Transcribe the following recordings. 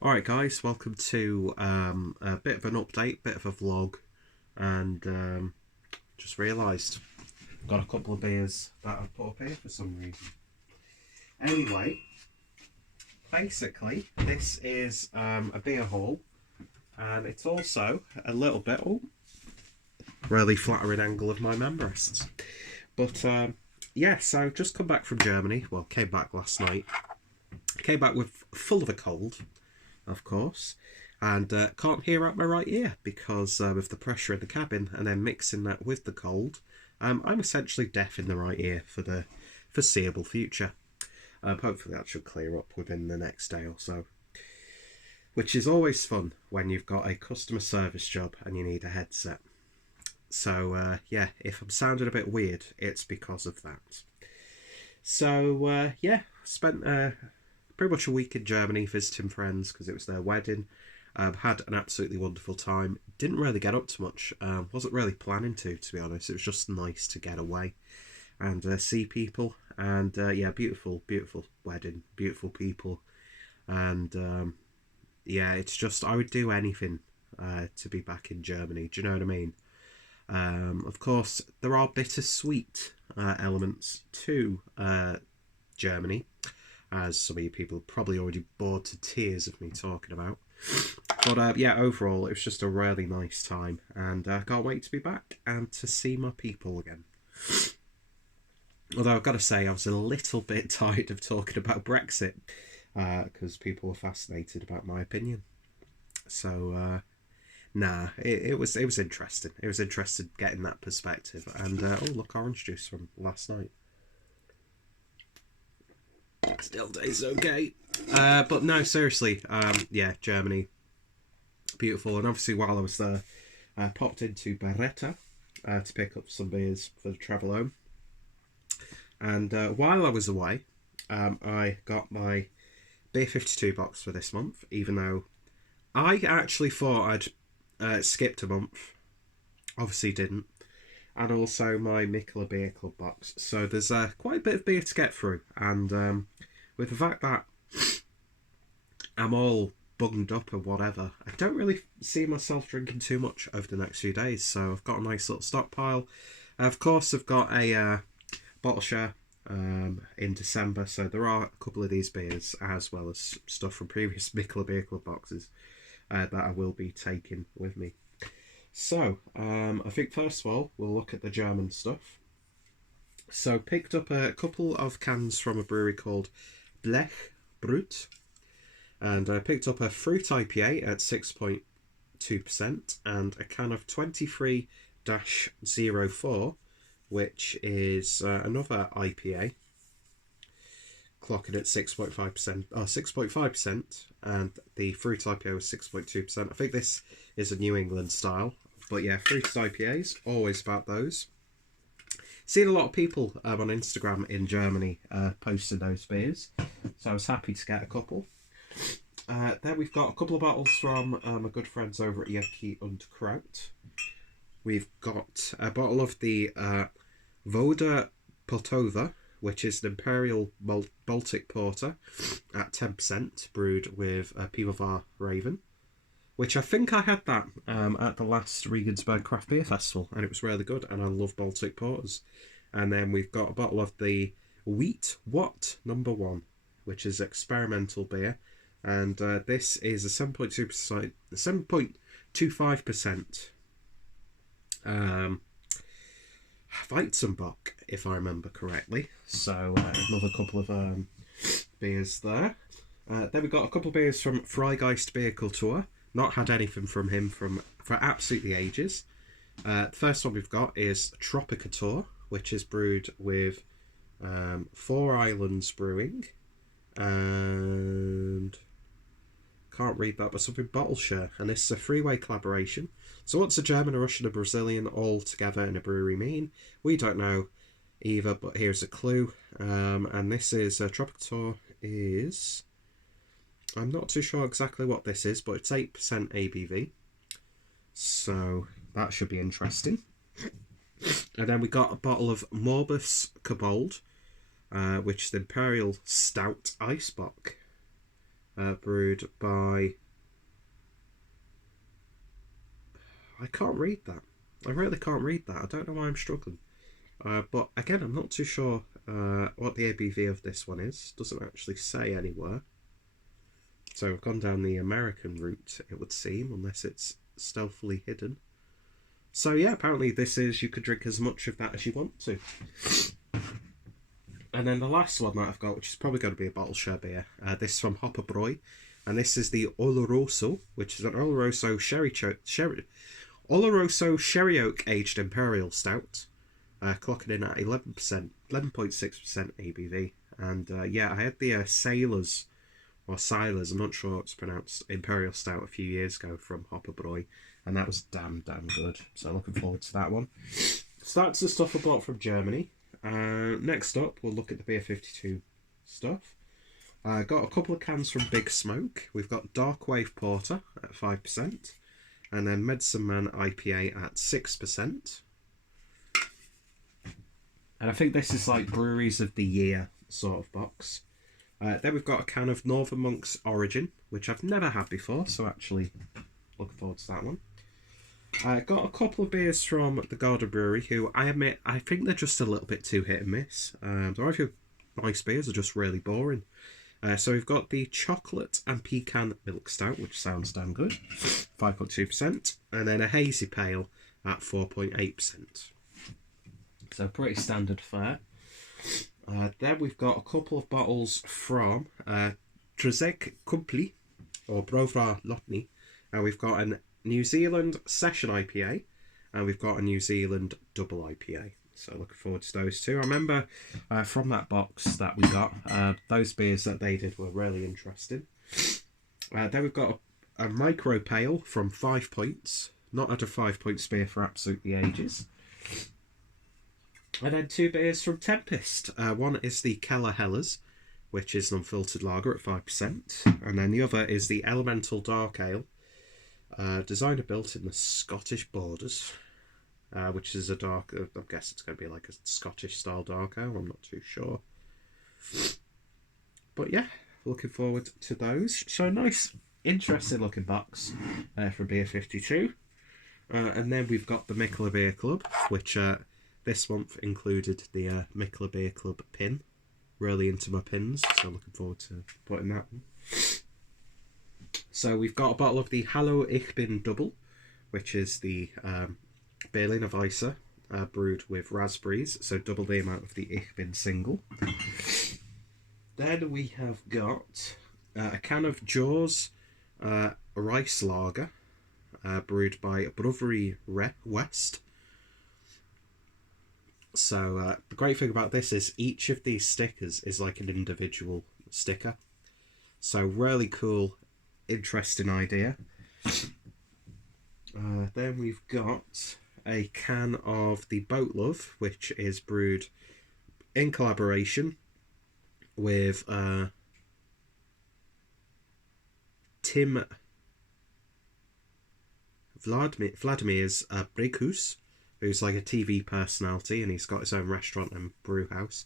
Alright guys, welcome to a bit of an update, bit of a vlog, and just realised got a couple of beers that I've put up here for some reason. Anyway, basically this is a beer haul, and it's also a little bit, really flattering angle of my man breasts. But yeah, so I've just come back from Germany, well came back last night, came back with full of a cold, of course, and can't hear out my right ear because of the pressure in the cabin, and then mixing that with the cold, I'm essentially deaf in the right ear for the foreseeable future. Hopefully that should clear up within the next day or so, which is always fun when you've got a customer service job and you need a headset. So yeah, if I'm sounding a bit weird, it's because of that. So yeah, spent pretty much a week in Germany visiting friends because it was their wedding. Had an absolutely wonderful time. Didn't really get up to much. Wasn't really planning to be honest. It was just nice to get away and see people. And yeah, beautiful, beautiful wedding, beautiful people. And yeah, it's just, I would do anything to be back in Germany. Do you know what I mean? Of course, there are bittersweet elements to Germany, as some of you people are probably already bored to tears of me talking about. But yeah, overall, it was just a really nice time, and I can't wait to be back and to see my people again. Although I've got to say, I was a little bit tired of talking about Brexit, because people were fascinated about my opinion. So nah, it was interesting. It was interesting getting that perspective. And oh look, orange juice from last night. Still tastes okay. But no, seriously, yeah, Germany, beautiful. And obviously, while I was there, I popped into Beretta to pick up some beers for the travel home. And while I was away, I got my Beer 52 box for this month, even though I actually thought I'd skipped a month. Obviously didn't. And also my Mikkeller Beer Club box. So there's quite a bit of beer to get through. And with the fact that I'm all bunged up or whatever, I don't really see myself drinking too much over the next few days. So I've got a nice little stockpile. Of course, I've got a bottle share in December. So there are a couple of these beers, as well as stuff from previous Mikkeller Beer Club boxes that I will be taking with me. So, I think first of all, we'll look at the German stuff. So, picked up a couple of cans from a brewery called Blech Brut. And I picked up a fruit IPA at 6.2% and a can of 23-04, which is another IPA, clocking at 6.5%, 6.5%, and the fruit IPA was 6.2%. I think this is a New England style, but yeah, fruited IPAs, always about those. Seen a lot of people on Instagram in Germany posting those beers, so I was happy to get a couple. Then we've got a couple of bottles from my good friends over at Yaki und Kraut. We've got a bottle of the Voda Potova, which is an Imperial Baltic Porter at 10%, brewed with a Pivovar Raven, which I think I had that at the last Regensburg Craft Beer Festival, and it was really good, and I love Baltic Porters. And then we've got a bottle of the Wheat What Number 1, which is experimental beer, and this is a 7.2%, 7.25%. Weizenbock, if I remember correctly. So another couple of beers there. Then we got a couple of beers from Freigeist Beer Kultur. Not had anything from him for absolutely ages. The first one we've got is Tropicator, which is brewed with Four Islands Brewing, and can't read that, but something bottle share, and this is a three-way collaboration. So what's a German, a Russian, a Brazilian all together in a brewery mean? We don't know either, but here's a clue. And this is Tropicator is, I'm not too sure exactly what this is, but it's 8% ABV. So that should be interesting. And then we got a bottle of Morbus Kobold, which is the Imperial Stout Icebock. brewed by... I can't read that. I really can't read that. I don't know why I'm struggling. But again, I'm not too sure what the ABV of this one is. Doesn't actually say anywhere. So I've gone down the American route, it would seem, unless it's stealthily hidden. So yeah, apparently this is, you could drink as much of that as you want to. And then the last one that I've got, which is probably going to be a bottle share beer, this is from Hopperbräu, and this is the Oloroso, which is an Oloroso Oloroso Sherry Oak Aged Imperial Stout, clocking in at 11%, 11.6% ABV. And yeah, I had the Sailors, or Silers, I'm not sure how it's pronounced, Imperial Stout a few years ago from Hopperbräu, and that was damn good. So looking forward to that one. So that's the stuff I bought from Germany. Next up, we'll look at the Beer 52 stuff. Got a couple of cans from Big Smoke. We've got Dark Wave Porter at 5%, and then Medicine Man IPA at 6%. And I think this is like Breweries of the Year sort of box. Then we've got a can of Northern Monk's Origin, which I've never had before, so actually looking forward to that one. Got a couple of beers from the Garden Brewery, who I admit, I think they're just a little bit too hit and miss. There are a few nice beers, are just really boring. So we've got the Chocolate and Pecan Milk Stout, which sounds damn good, 5.2%, and then a Hazy Pale at 4.8%. So pretty standard fare. Then we've got a couple of bottles from Trzek Kumpli, or Browra Lotny, and we've got a New Zealand Session IPA, and we've got a New Zealand Double IPA. So looking forward to those two. I remember from that box that we got, those beers that they did were really interesting. Then we've got a Micro Pale from 5 Points. Not had a 5 Points beer for absolutely ages. And then two beers from Tempest. One is the Keller Hellers, which is an unfiltered lager at 5%. And then the other is the Elemental Dark Ale, designed and built in the Scottish borders, which is a dark, I guess it's going to be like a Scottish style dark ale, I'm not too sure. But yeah, looking forward to those. So a nice, interesting looking box from Beer 52. And then we've got the Mikkeller Beer Club, which this month included the Mikkeller Beer Club pin. Really into my pins, so looking forward to putting that one. So we've got a bottle of the Hallo Ich Bin Double, which is the Berliner Weisse brewed with raspberries, so double the amount of the Ich Bin single. Then we have got a can of Jaws Rice Lager, brewed by Brewery West. So the great thing about this is each of these stickers is like an individual sticker. So really cool, interesting idea. Then we've got a can of the Boat Love, which is brewed in collaboration with Tim Vladimir's Brekus, who's like a TV personality, and he's got his own restaurant and brew house.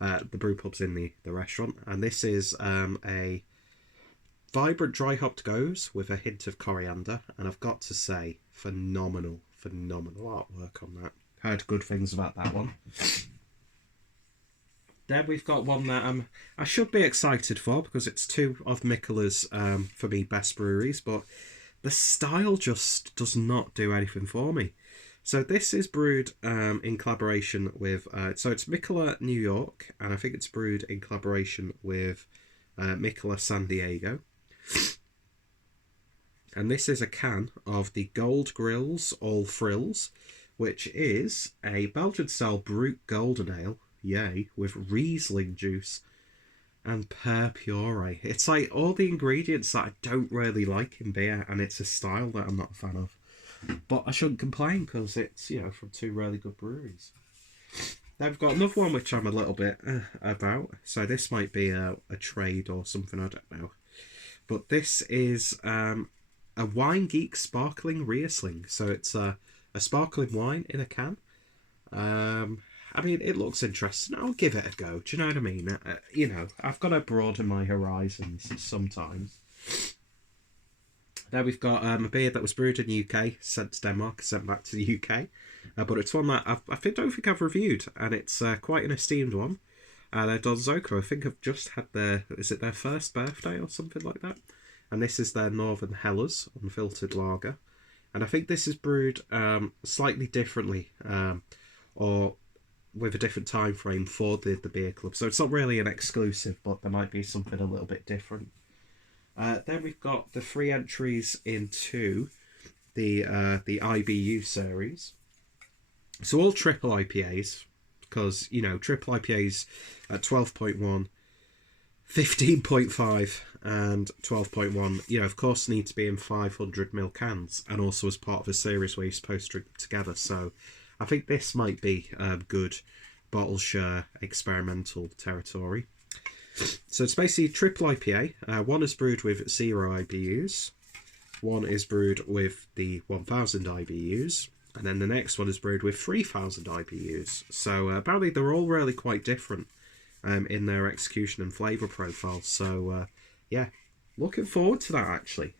The brew pub's in the restaurant, and this is a vibrant dry hopped goes with a hint of coriander, and I've got to say, phenomenal artwork on that. Heard good things about that one. Then we've got one that I should be excited for, because it's two of Mikkeller's, for me, best breweries, but the style just does not do anything for me. So this is brewed in collaboration with, so it's Mikkeller New York, and I think it's brewed in collaboration with Mikkeller San Diego. And this is a can of the Gold Grills All Frills, which is a Belgian-style Brut Golden Ale, yay, with Riesling juice and pear puree. It's like all the ingredients that I don't really like in beer, and it's a style that I'm not a fan of. But I shouldn't complain, because it's, you know, from two really good breweries. Then we've got another one which I'm a little bit about. So this might be a trade or something, I don't know. But this is a Wine Geek Sparkling Riesling. So it's a sparkling wine in a can. I mean, it looks interesting. I'll give it a go. Do you know what I mean? You know, I've got to broaden my horizons sometimes. There we've got a beer that was brewed in the UK, sent to Denmark, sent back to the UK. But it's one that don't think I've reviewed, and it's quite an esteemed one. They're Don Zoco. I think I've just had their first birthday or something like that. And this is their Northern Hellers unfiltered lager. And I think this is brewed slightly differently, or with a different time frame for the beer club. So it's not really an exclusive, but there might be something a little bit different. Then we've got the 3 entries into the IBU series. So all triple IPAs, because, you know, triple IPAs at 12.1, 15.5 and 12.1, you know, of course need to be in 500ml cans, and also as part of a series where you're supposed to drink them together. So I think this might be good bottle share experimental territory. So it's basically triple IPA. One is brewed with 0 IBUs. One is brewed with the 1000 IBUs. And then the next one is brewed with 3000 IBUs. So apparently they're all really quite different in their execution and flavour profile. So yeah, looking forward to that actually.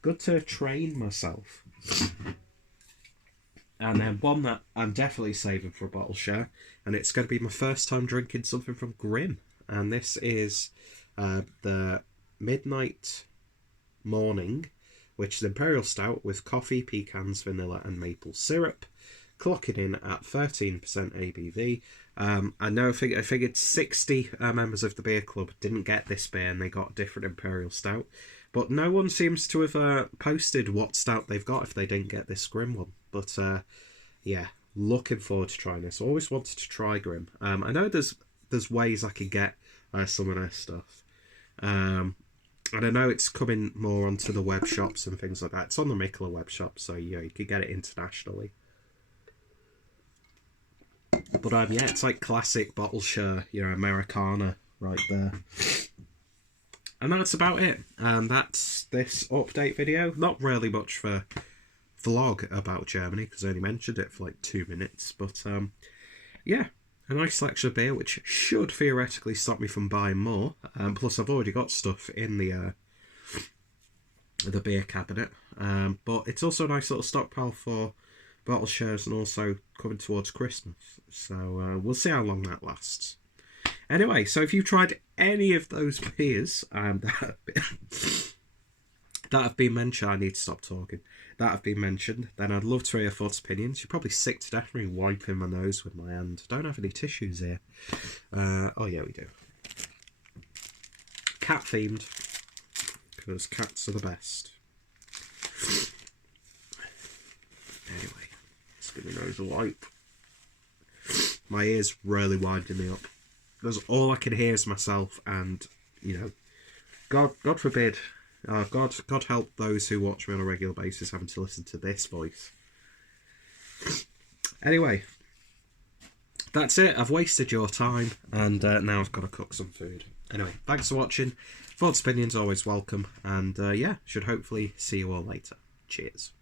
Good to train myself. And then one that I'm definitely saving for a bottle share. And it's going to be my first time drinking something from Grimm. And this is the Midnight Morning, which is Imperial Stout with coffee, pecans, vanilla and maple syrup, clocking in at 13% ABV. I know, I figured 60 members of the beer club didn't get this beer and they got a different Imperial Stout. But no one seems to have posted what stout they've got if they didn't get this Grimm one. But yeah, looking forward to trying this. Always wanted to try Grimm. I know there's ways I can get some of their stuff. And I know it's coming more onto the web shops and things like that. It's on the Mikkeller web shop, so yeah, you can get it internationally. But yeah, it's like classic bottle share, you know, Americana right there. And that's about it. That's this update video. Not really much for vlog about Germany, because I only mentioned it for like 2 minutes. But yeah, a nice selection of beer, which should theoretically stop me from buying more. Plus, I've already got stuff in the beer cabinet. But it's also a nice little stockpile for bottle shares, and also coming towards Christmas. So we'll see how long that lasts. Anyway, so if you've tried any of those beers that have been mentioned, I need to stop talking, that have been mentioned, then I'd love to hear your thoughts, opinions. You're probably sick to death of me wiping my nose with my hand. Don't have any tissues here. Oh yeah, we do. Cat themed, because cats are the best. Anyway, let's give my nose a wipe. My ears really winding me up. Because all I can hear is myself, and, you know, God forbid, God help those who watch me on a regular basis having to listen to this voice. Anyway, that's it. I've wasted your time, and now I've got to cook some food. Anyway, thanks for watching. Thoughts, opinions, always welcome, and yeah, should hopefully see you all later. Cheers.